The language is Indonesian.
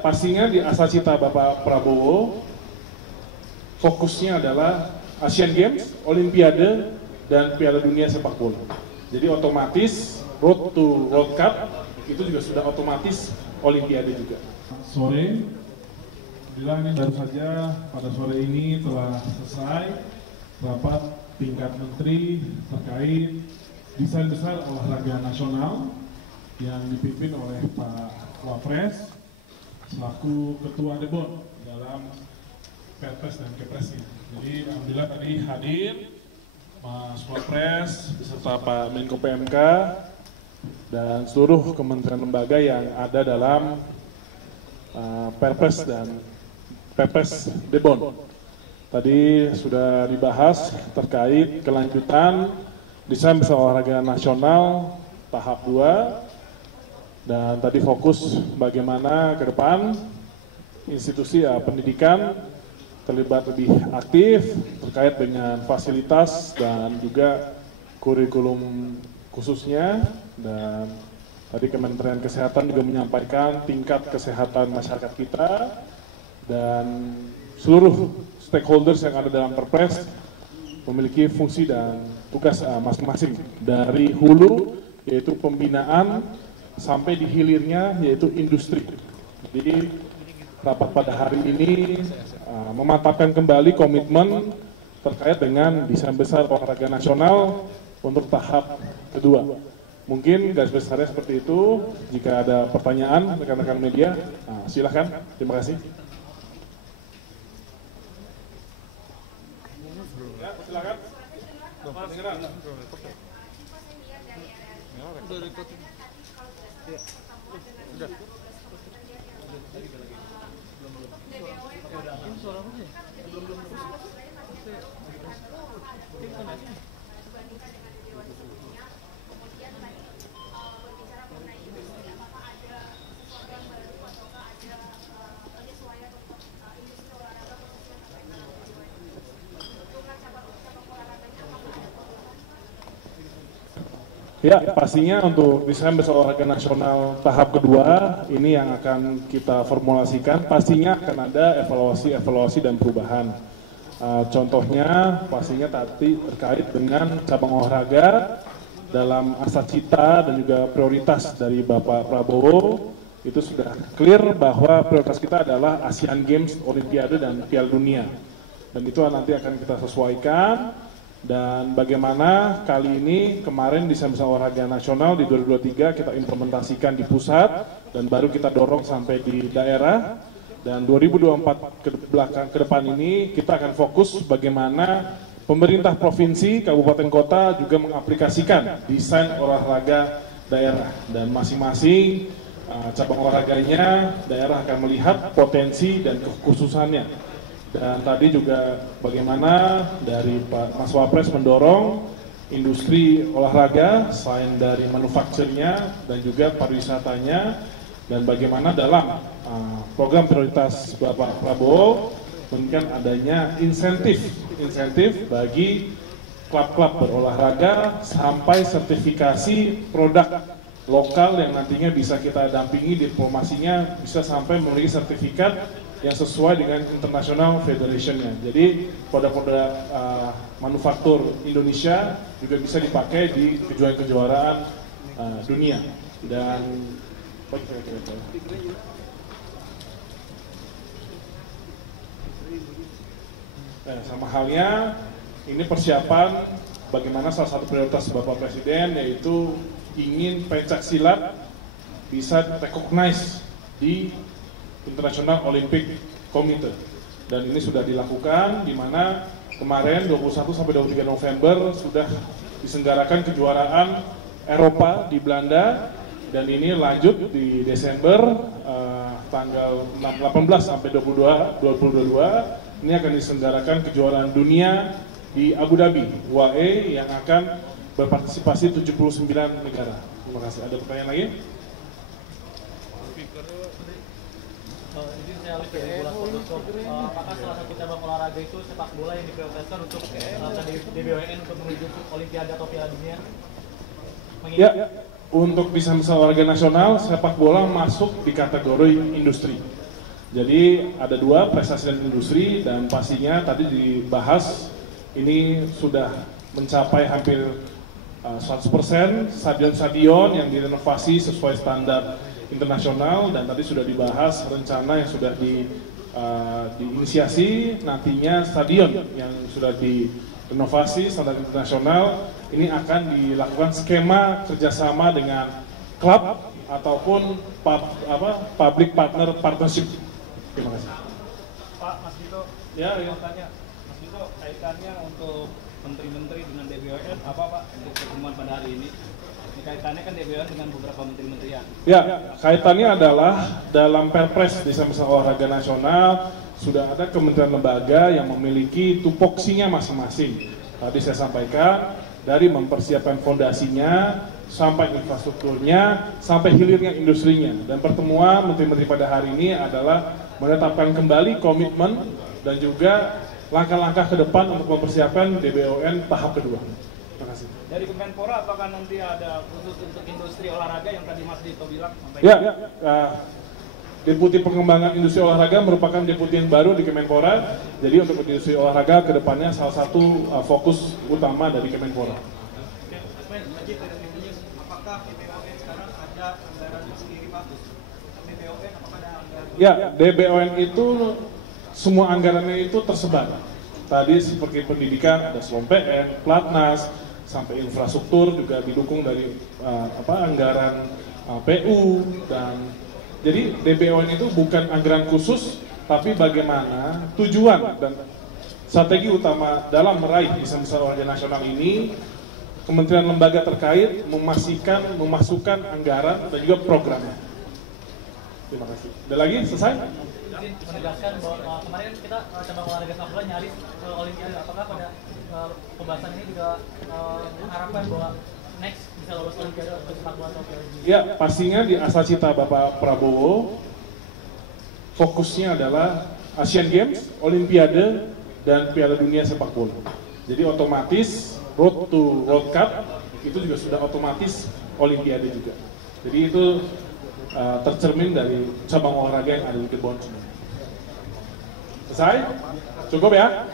Pastinya di asacita Bapak Prabowo, fokusnya adalah Asian Games, Olimpiade, dan Piala Dunia Sepak Bola. Jadi otomatis road to World Cup itu juga sudah otomatis Olimpiade juga. Sore, bila ini baru saja pada sore ini telah selesai rapat tingkat menteri terkait desain besar olahraga nasional yang dipimpin oleh Pak Wapres selaku Ketua Debon dalam Perpres dan Kepresnya. Jadi alhamdulillah tadi hadir Mas Wapres beserta Pak Menko PMK dan seluruh kementerian lembaga yang ada dalam Perpres dan Perpres Debon. Tadi sudah dibahas terkait kelanjutan desain besar olahraga nasional tahap 2 dan tadi fokus bagaimana ke depan institusi pendidikan terlibat lebih aktif terkait dengan fasilitas dan juga kurikulum khususnya, dan tadi Kementerian Kesehatan juga menyampaikan tingkat kesehatan masyarakat kita dan seluruh stakeholders yang ada dalam Perpres memiliki fungsi dan tugas masing-masing dari hulu yaitu pembinaan sampai di hilirnya yaitu industri. Jadi rapat pada hari ini memantapkan kembali komitmen terkait dengan desain besar olahraga nasional untuk tahap kedua. Mungkin garis besarnya seperti itu. Jika ada pertanyaan rekan-rekan media, silakan. Terima kasih. Ya, silakan. Ya, pastinya untuk desain besar olahraga nasional tahap kedua ini yang akan kita formulasikan, pastinya akan ada evaluasi dan perubahan. Contohnya pastinya tadi terkait dengan cabang olahraga dalam asacita dan juga prioritas dari Bapak Prabowo itu sudah clear bahwa prioritas kita adalah Asian Games, Olimpiade, dan Piala Dunia. Dan itu nanti akan kita sesuaikan. Dan bagaimana kali ini kemarin desain besar olahraga nasional di 2023 kita implementasikan di pusat dan baru kita dorong sampai di daerah, dan 2024 ke depan ini kita akan fokus bagaimana pemerintah provinsi, kabupaten kota juga mengaplikasikan desain olahraga daerah, dan masing-masing cabang olahraganya daerah akan melihat potensi dan kekhususannya. Dan tadi juga bagaimana dari Pak Mas Wapres mendorong industri olahraga selain dari manufakturnya dan juga pariwisatanya, dan bagaimana dalam program prioritas Bapak Prabowo memberikan adanya insentif bagi klub-klub berolahraga sampai sertifikasi produk lokal yang nantinya bisa kita dampingi diplomasinya bisa sampai memiliki sertifikat yang sesuai dengan International Federation-nya. Jadi produk-produk manufaktur Indonesia juga bisa dipakai di kejuaraan dunia. Dan sama halnya ini persiapan bagaimana salah satu prioritas Bapak Presiden yaitu ingin pencak silat bisa recognize di International Olympic Committee, dan ini sudah dilakukan di mana kemarin 21 sampai 23 November sudah diselenggarakan kejuaraan Eropa di Belanda, dan ini lanjut di Desember tanggal 18 sampai 22 ini akan diselenggarakan kejuaraan dunia di Abu Dhabi UAE yang akan berpartisipasi 79 negara. Terima kasih. Ada pertanyaan lagi? Apakah salah satu cabang olahraga itu sepak bola yang diprioritaskan untuk DBWN untuk menuju Olimpiade atau Piala Dunia? Ya, untuk desain besar olahraga nasional sepak bola masuk di kategori industri. Jadi ada dua, prestasi dan industri, dan pastinya tadi dibahas ini sudah mencapai hampir 100% stadion-stadion yang direnovasi sesuai standar internasional, dan tadi sudah dibahas rencana yang sudah diinisiasi nantinya stadion yang sudah direnovasi standar internasional ini akan dilakukan skema kerjasama dengan klub ataupun public partner partnership. Terima kasih. Pak, Mas Dito, ya. Tanya, Mas Dito, kaitannya untuk menteri-menteri dengan DBON apa Pak untuk pertemuan pada hari ini? Ini kaitannya kan DBON dengan beberapa menteri-menterian. Ya, kaitannya adalah dalam Perpres Desain Olahraga Nasional sudah ada kementerian lembaga yang memiliki tupoksinya masing-masing. Tadi saya sampaikan dari mempersiapkan fondasinya sampai infrastrukturnya sampai hilirnya industrinya, dan pertemuan menteri-menteri pada hari ini adalah menetapkan kembali komitmen dan juga langkah-langkah ke depan untuk mempersiapkan DBON tahap kedua. Terima kasih. Dari Kemenpora apakah nanti ada khusus untuk industri olahraga yang tadi Mas Dito bilang? Ya, Deputi Pengembangan Industri Olahraga merupakan deputi yang baru di Kemenpora. Jadi untuk industri olahraga ke depannya salah satu fokus utama dari Kemenpora. Apakah DBON sekarang ada anggaran sendiri Pak? DBON apakah ada anggaran? Ya, DBON itu semua anggarannya itu tersebar. Tadi seperti pendidikan ada SLOMPN, Platnas, sampai infrastruktur juga didukung dari anggaran PU, dan jadi DBON itu bukan anggaran khusus, tapi bagaimana tujuan dan strategi utama dalam meraih Desain Besar Olahraga Nasional ini. Kementerian lembaga terkait memasukkan anggaran dan juga programnya. Terima kasih. Ada lagi? Selesai? Menegaskan bahwa kemarin kita cabang olahraga sepak bola nyaris ke Olimpiade. Apakah pada pembahasan ini juga mengharapkan bahwa next bisa lolos Olimpiade untuk sepak bola Tokyo? Ya, pastinya di asal-cita Bapak Prabowo fokusnya adalah Asian Games, Olimpiade, dan Piala Dunia sepak bola. Jadi otomatis road to World Cup itu juga sudah otomatis Olimpiade juga. Jadi itu tercermin dari cabang olahraga yang ada di Kebon. Selesai? Cukup ya?